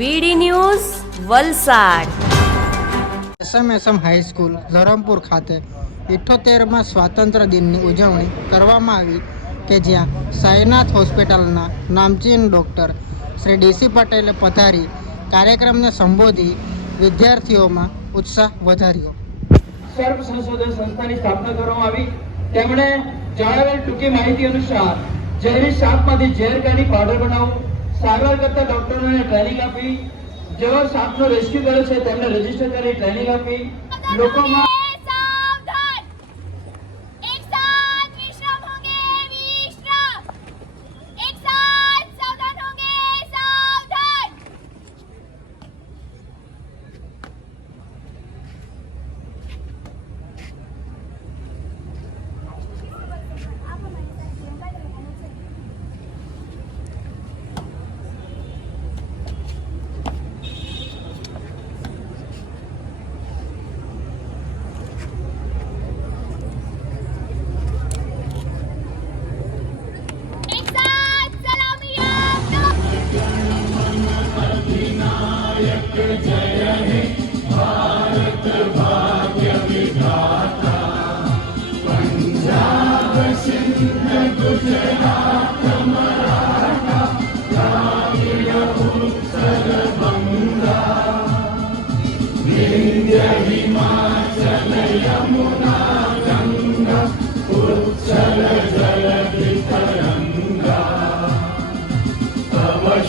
વીડી news Valsad. SM high school Dharampur ખાતે 78માં સ્વાતંત્ર્ય દિનની ઉજવણી કરવામાં આવી કે જ્યાં સાઈનાથ હોસ્પિટલના નામચીન ડૉક્ટર શ્રી ડીસી પટેલે પધારી કાર્યક્રમને સંબોધી વિદ્યાર્થીઓમાં ઉત્સાહ વધાર્યો. સર્વ સંશોધન સંસ્થાની સ્થાપના કરવામાં આવી. તેમણે જણાવેલ ટૂંકી માહિતી અનુસાર ઝેરી સાપમાંથી ઝેર કાઢી પાવડર બનાવવું, સારવાર કરતા ડોક્ટરોને ટ્રેનિંગ આપી, જેઓ સાપનો રેસ્ક્યુ કરે છે તેમને રજીસ્ટર કરી ટ્રેનિંગ આપી, લોકોમાં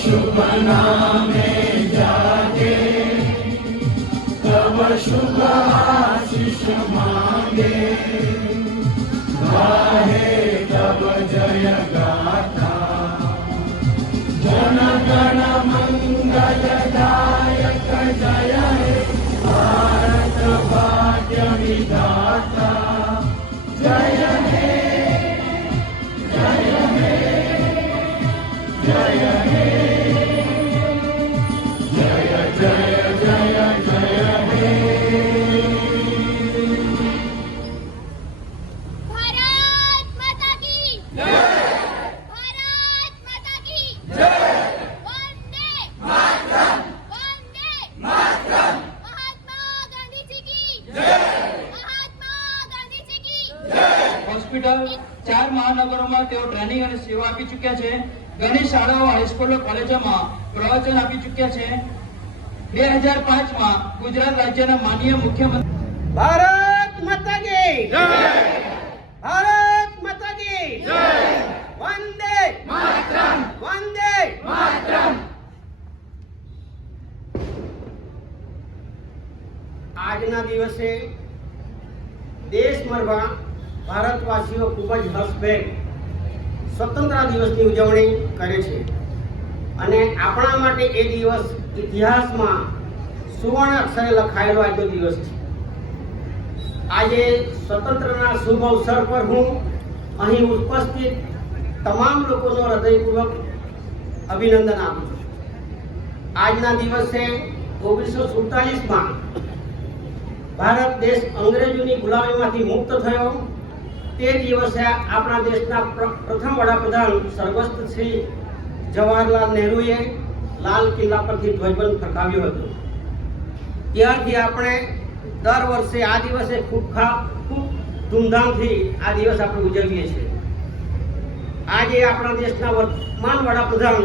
शुभ नामे जागे, तब शुभ आशीष मांगे, गाहे तब जय गाथा, जन गण मंगलदायक जय हे भारत भाग्य विधाता, जय हे जय हे जय हे હોસ્પિટલ 4 મહાનગરોમાં તેઓ ટ્રેનિંગ અને સેવા આપી ચૂક્યા છે. ઘણી શાળાઓ, હાઈસ્કૂલો, કોલેજોમાં પ્રવચન આપી ચૂક્યા છે. 2005માં ગુજરાત રાજ્યના માનનીય મુખ્યમંત્રી ભારત માતા કી જય, ભારત માતા કી જય, વંદે માતરમ, વંદે માતરમ. આજના દિવસે દેશભરમાં ભારતવાસીઓ ખૂબ જ હર્ષભેર સ્વતંત્રતા દિવસની ઉજવણી કરે છે અને આપણા માટે એ દિવસ ઇતિહાસમાં સુવર્ણ અક્ષરે લખાયેલો આજનો દિવસ છે. આજે સ્વતંત્રતાના શુભ અવસર પર હું અહીં ઉપસ્થિત તમામ લોકોનો હૃદયપૂર્વક અભિનંદન આપું છું. આજના દિવસે 1947માં ભારત દેશ અંગ્રેજોની ગુલામીમાંથી મુક્ત થયો. તે દિવસે આપણા દેશના પ્રથમ વડાપ્રધાન સ્વર્ગસ્થ શ્રી જવાહરલાલ નહેરુએ લાલ કિલ્લા પરથી ધ્વજવંદન ફરકાવ્યો હતો. ત્યારથી આપણે દર વર્ષે આ દિવસે ખૂબ ધૂમધામથી આ દિવસ આપણે ઉજવીએ છીએ. આજે આપણા દેશના વર્તમાન વડાપ્રધાન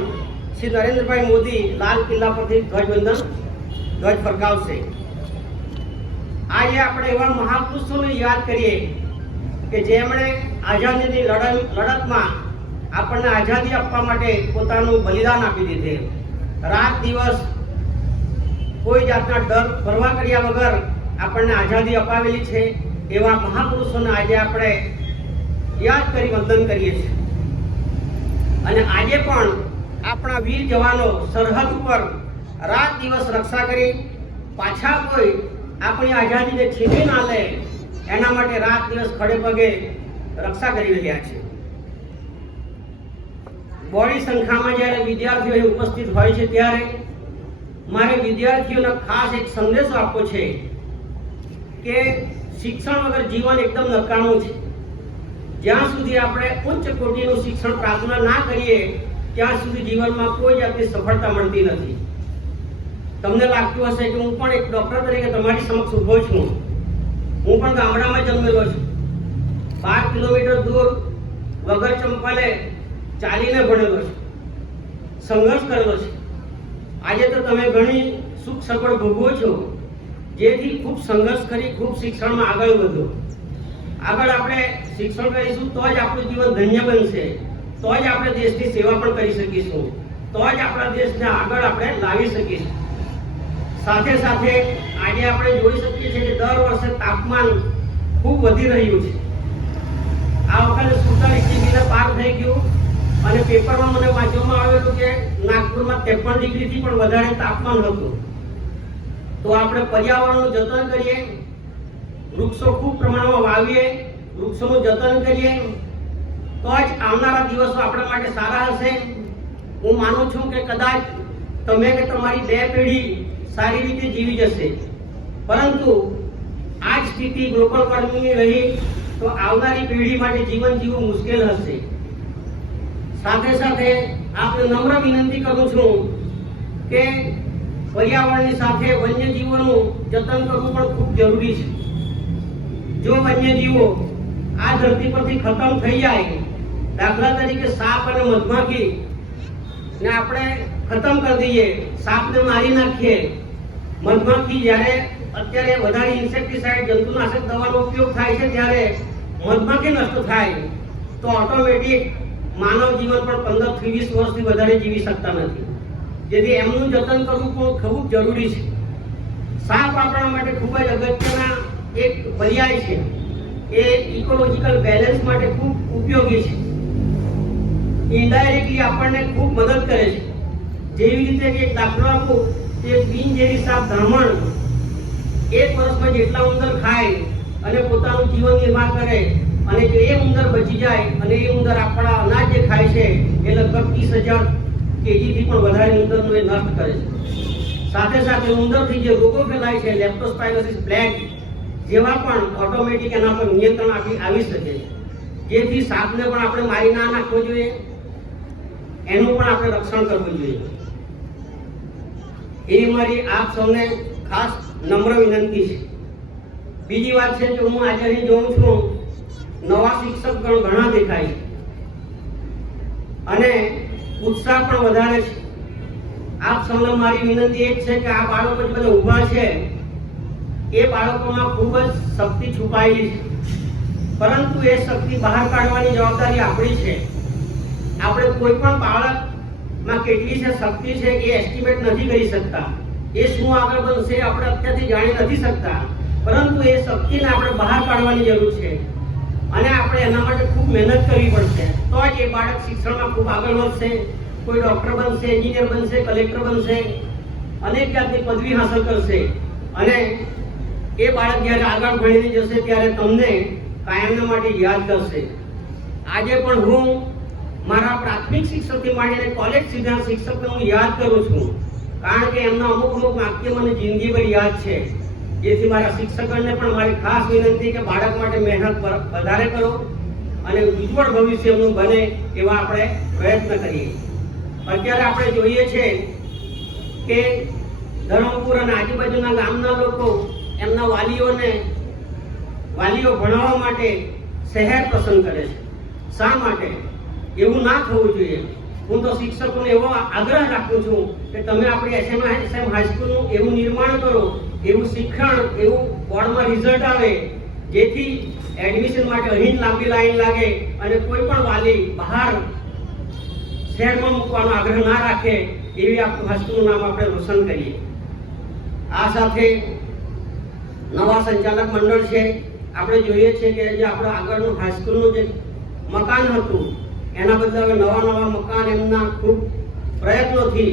શ્રી નરેન્દ્રભાઈ મોદી લાલ કિલ્લા પરથી ધ્વજ ફરકાવશે. આજે આપણે એવા મહાપુરુષોને યાદ કરીએ કે જેમણે આઝાદીની લડતમાં આપણને આઝાદી આપવા માટે પોતાનું બલિદાન આપી દીધેલ. રાત દિવસ કોઈ જાતના ડર પરવા કર્યા વગર આપણને આઝાદી અપાવેલી છે. એવા મહાપુરુષોને આજે આપણે યાદ કરી વંદન કરીએ છીએ. અને આજે પણ આપણા વીર જવાનો સરહદ ઉપર રાત દિવસ રક્ષા કરી પાછા કોઈ આપણી આઝાદીને છીનવી ના લે એના માટે રાત દિવસ ખડે પગે રક્ષા કરી રહ્યા છે. બોડી સંખ્યામાં જ્યારે વિદ્યાર્થીઓ ઉપસ્થિત હોય છે ત્યારે મારે વિદ્યાર્થીઓને ખાસ એક સંદેશો આપવો છે કે શિક્ષણ વગર જીવન એકદમ નકામું છે. જ્યાં સુધી આપણે ઉચ્ચ કોટીનું શિક્ષણ પ્રાપ્ત ના કરીએ ત્યાં સુધી જીવનમાં કોઈ જાતની સફળતા મળતી નથી. તમને લાગતું હશે કે હું પણ એક ડોક્ટર તરીકે તમારી સમક્ષ ઊભો છું. હું પણ ગામડામાં જન્મેલો છું. 12 કિલોમીટર દૂર વગર ચંપલે ચાલીને ભણેલો છું, સંઘર્ષ કરેલો છે. આજે તો તમે ઘણી સુખ સગવડ ભોગવો છો, જેથી ખૂબ સંઘર્ષ કરી ખૂબ શિક્ષણમાં આગળ વધો. આગળ આપણે શિક્ષણ કરીશું તો જ આપણું જીવન ધન્ય બનશે, તો જ આપણે દેશની સેવા પણ કરી શકીશું, તો જ આપણા દેશને આગળ આપણે લાવી શકીશું. સાથે સાથે આજે આપણે જોઈ શકીએ છીએ કે દર વર્ષે તાપમાન ખૂબ વધી રહ્યું છે. આ વખતે 47 ડિગ્રીને પાર થઈ ગયું અને પેપરમાં મને વાંચવામાં આવેલું કે નાગપુરમાં 53 ડિગ્રીથી પણ વધારે તાપમાન હતું. તો આપણે પર્યાવરણનું જતન કરીએ, વૃક્ષો ખૂબ પ્રમાણમાં વાવીએ, વૃક્ષોનું જતન કરીએ, તો જ આવનારા દિવસો આપણા માટે સારા હશે. હું માનું છું કે કદાચ તમે કે તમારી 2 પેઢી સારી રીતે જીવી જશે, પરંતુ આ જ સ્થિતિ ગ્લોબલ વોર્મિંગની રહી તો આવનારી પેઢી માટે જીવન જીવવું મુશ્કેલ હશે. સાથે સાથે આપણે નમ્ર વિનંતી કરું છું કે પર્યાવરણની સાથે વન્યજીવોનું જતન કરવું પણ ખૂબ જરૂરી છે. જો વન્યજીવો આ ધરતી પરથી ખતમ થઈ જાય, દાખલા તરીકે સાપ અને મધમાખી ને આપણે ખતમ કરી દઈએ, સાપને મારી નાખીએ, મધમાખી જ્યારે અત્યારે વધારે ઇન્સેક્ટિસાઇડ જંતુનાશક દવાનો ઉપયોગ થાય છે ત્યારે મધમાખી નષ્ટ થાય તો ઓટોમેટિક માનવ જીવન પણ 15 થી 20 વર્ષથી વધારે જીવી શકતા નથી. જેથી એમનું જતન કરવું પણ ખૂબ જરૂરી છે. સાપ આપણા માટે ખૂબ જ અગત્યના એક પર્યાય છે. એ ઇકોલોજીકલ બેલેન્સ માટે ખૂબ ઉપયોગી છે. ઇનડાયરેક્ટલી આપણને ખૂબ મદદ કરે છે. જેવી રીતે કે એક દાખલો આપું, કે બિનઝેરી સાપ ધામણ 1 વર્ષમાં જેટલા ઉંદર ખાય અને પોતાનું જીવન નિર્વાહ કરે, અને જો એ ઉંદર બચી જાય અને એ ઉંદર આપણા અનાજ જે ખાય છે એ લગભગ 30,000 કેજીથી પણ વધારે ઉંદરનું એ નષ્ટ કરે છે. સાથે સાથે ઉંદરથી જે રોગો ફેલાય છે, લેપ્ટોસ્પાયરોસિસ બ્લેક જેવા પણ ઓટોમેટિક એના પર નિયંત્રણ આવી શકે છે. જેથી સાપને પણ આપણે મારી ના નાખવો જોઈએ, એનું પણ આપણે રક્ષણ કરવું જોઈએ. એ મારી આપ સૌને ખાસ નમ્ર વિનંતી છે. બીજી વાત છે કે હું આજે અહીં જોઉં છું, નવા શિક્ષક ઘણા દેખાય છે અને ઉત્સાહ પણ વધારે છે. આપ સૌને મારી વિનંતી એ જ છે કે આ બાળકો જે બધા ઊભા છે એ બાળકોમાં ખૂબ જ શક્તિ છુપાયેલી છે, પરંતુ એ શક્તિ બહાર કાઢવાની જવાબદારી આપણી છે. આપણે કોઈ પણ બાળકમાં કેટલી છે શક્તિ છે એ એસ્ટિમેટ નથી કરી શકતા. એ શું આગળ બનશે આપણે અત્યારથી જાણી નથી શકતા, પરંતુ એ શક્તિને આપણે બહાર કાઢવાની જરૂર છે અને આપણે એના માટે ખૂબ મહેનત કરવી પડશે. તો જ એ બાળક શિક્ષણમાં ખૂબ આગળ વધશે, કોઈ ડોક્ટર બનશે, એન્જિનિયર બનશે, કલેક્ટર બનશે, અનેક જાતની પદવી હાંસલ કરશે અને એ બાળક જ્યારે આગળ ભણીને જશે ત્યારે તમને કાયમના માટે યાદ કરશે. આજે પણ હું મારા પ્રાથમિક શિક્ષકથી માંડીને કોલેજ સુધીના શિક્ષકને હું યાદ કરું છું, કારણ કે એમના અમુક વાક્ય મને જિંદગીભર યાદ છે. જેથી મારા શિક્ષકોને પણ મારી ખાસ વિનંતી કે બાળક માટે મહેનત વધારે કરો અને ઉજ્જવળ ભવિષ્ય એમનું બને એવા આપણે પ્રયત્ન કરીએ. અત્યારે આપણે જોઈએ છે કે ધરમપુર અને આજુબાજુના ગામના લોકો એમના વાલીઓ ભણાવવા માટે શહેર પસંદ કરે છે. શા માટે? એવું ના થવું જોઈએ. હું તો શિક્ષકોને એવો આગ્રહ રાખું છું કે તમે આપણી SM હાઈસ્કૂલનું એવું નિર્માણ કરો, એવું શિક્ષણ, એવું બોર્ડમાં રિઝલ્ટ આવે જેથી એડમિશન માટે અહીં લાંબી લાઈન લાગે અને કોઈ પણ વાલી બહાર શહેરમાં મૂકવાનો આગ્રહ ના રાખે એવી આપણું હાઈસ્કૂલનું નામ આપણે રોશન કરીએ. આ સાથે નવા સંચાલક મંડળ છે. આપણે જોઈએ છીએ કે જે આપણું આગળનું હાઈસ્કૂલનું જે મકાન હતું એના બદલે હવે નવા મકાન એમના ખૂબ પ્રયત્નોથી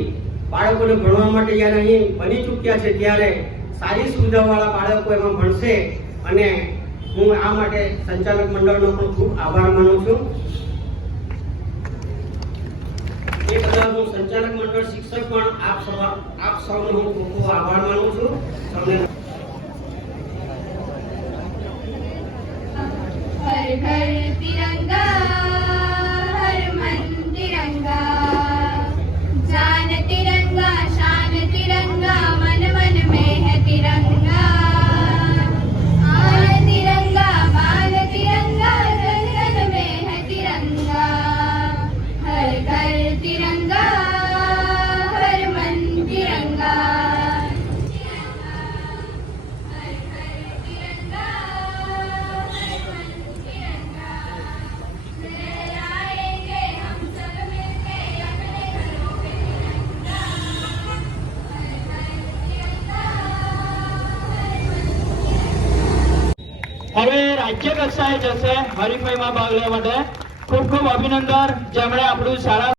બાળકોને ભણવા માટે જ્યારે અહીં બની ચૂક્યા છે ત્યારે સારી સુવિધાવાળા બાળકો એમાં ભણશે અને હું આ માટે સંચાલક મંડળનો પણ ખૂબ આભાર માનું છું. એ બદલ હું સંચાલક મંડળ શિક્ષક પણ આપ સૌનો હું ખૂબ આભાર માનું છું. તમને हर घर तिरंगा, हर मन तिरंगा, जान तिरंगा, शान तिरंगा, मन રાજ્ય કક્ષાએ જશે હરીફાઈમાં ભાગ લેવા માટે. ખૂબ ખૂબ અભિનંદન જેમણે આપણું શાળા